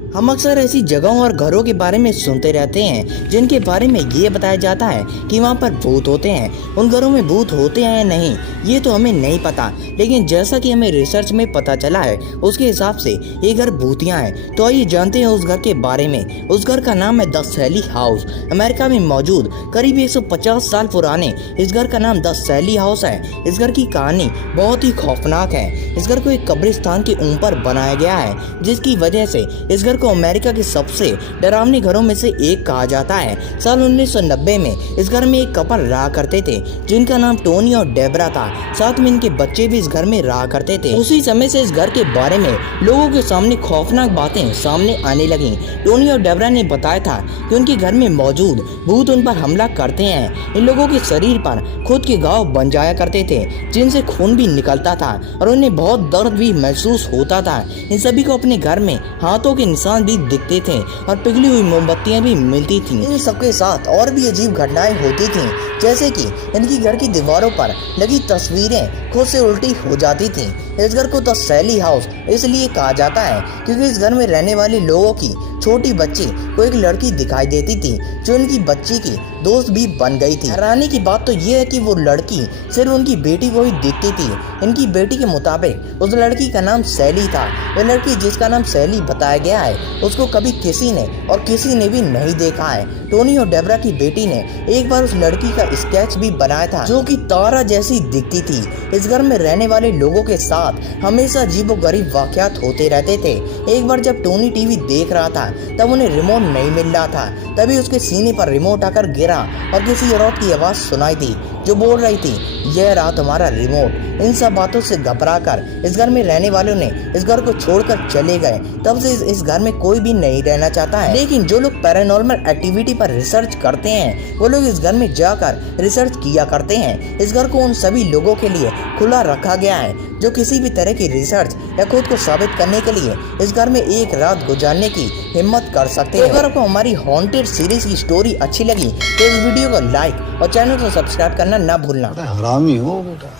हम अक्सर ऐसी जगहों और घरों के बारे में सुनते रहते हैं जिनके बारे में ये बताया जाता है कि वहाँ पर भूत होते हैं। उन घरों में भूत होते हैं या नहीं ये तो हमें नहीं पता, लेकिन जैसा कि हमें रिसर्च में पता चला है उसके हिसाब से ये घर भूतिया हैं। तो आइए जानते हैं उस घर के बारे में। उस घर का नाम है द सैली हाउस। अमेरिका में मौजूद करीब 150 साल पुराने इस घर का नाम द सैली हाउस है। इस घर की कहानी बहुत ही खौफनाक है। इस घर को एक कब्रिस्तान के ऊपर बनाया गया है, जिसकी वजह से इस घर को अमेरिका के सबसे डरावने घरों में से एक कहा जाता है। साल 1990 में इस घर में एक कपल रहा करते थे जिनका नाम टोनी और डेबरा था। साथ में इनके बच्चे भी इस घर में रहा करते थे। उसी समय से इस घर के बारे में लोगों के सामने खौफनाक बातें सामने आने लगी। टोनी और डेबरा ने बताया था कि उनके घर में मौजूद भूत उन पर हमला करते हैं। इन लोगों के शरीर पर खुद के घाव बन जाया करते थे जिनसे खून भी निकलता था और उन्हें बहुत दर्द भी महसूस होता था। इन सभी को अपने घर में हाथों के निशान भी दिखते थे और पिघली हुई मोमबत्तियां भी मिलती थीं। इन सबके साथ और भी अजीब घटनाएं होती थीं, जैसे कि इनकी घर की दीवारों पर लगी तस्वीरें खुद से उल्टी हो जाती थीं। इस घर को द सैली हाउस इसलिए कहा जाता है क्योंकि इस घर में रहने वाले लोगों की छोटी बच्ची को एक लड़की दिखाई देती थी जो इनकी बच्ची की दोस्त भी बन गई थी। हैरानी की बात तो ये है कि वो लड़की सिर्फ उनकी बेटी को ही दिखती थी। इनकी बेटी के मुताबिक उस लड़की का नाम सैली था। वह लड़की जिसका नाम सैली बताया गया है उसको कभी किसी ने भी नहीं देखा है। टोनी और डेबरा की बेटी ने एक बार उस लड़की का स्केच भी बनाया था जो कि तारा जैसी दिखती थी। इस घर में रहने वाले लोगों के साथ हमेशा अजीबोगरीब वाकयात होते रहते थे। एक बार जब टोनी टीवी देख रहा था तब उन्हें रिमोट नहीं मिल रहा था, तभी उसके सीने पर रिमोट आकर गिरा और किसी औरत की आवाज सुनाई दी जो बोल रही थी, यह रहा तुम्हारा रिमोट। इन सब बातों से घबराकर इस घर में रहने वालों ने इस घर को छोड़कर चले गए। तब से इस घर में कोई भी नहीं रहना चाहता है। लेकिन जो लोग पैरानॉर्मल एक्टिविटी पर रिसर्च करते हैं वो लोग इस घर में जाकर रिसर्च किया करते हैं। इस घर को उन सभी लोगों के लिए खुला रखा गया है जो किसी भी तरह की रिसर्च या खुद को साबित करने के लिए इस घर में एक रात गुजारने की हिम्मत कर सकते हैं। अगर आपको हमारी हॉन्टेड सीरीज की स्टोरी अच्छी लगी तो इस वीडियो को लाइक और चैनल को सब्सक्राइब करना ना भूलना। हरामी हो बेटा।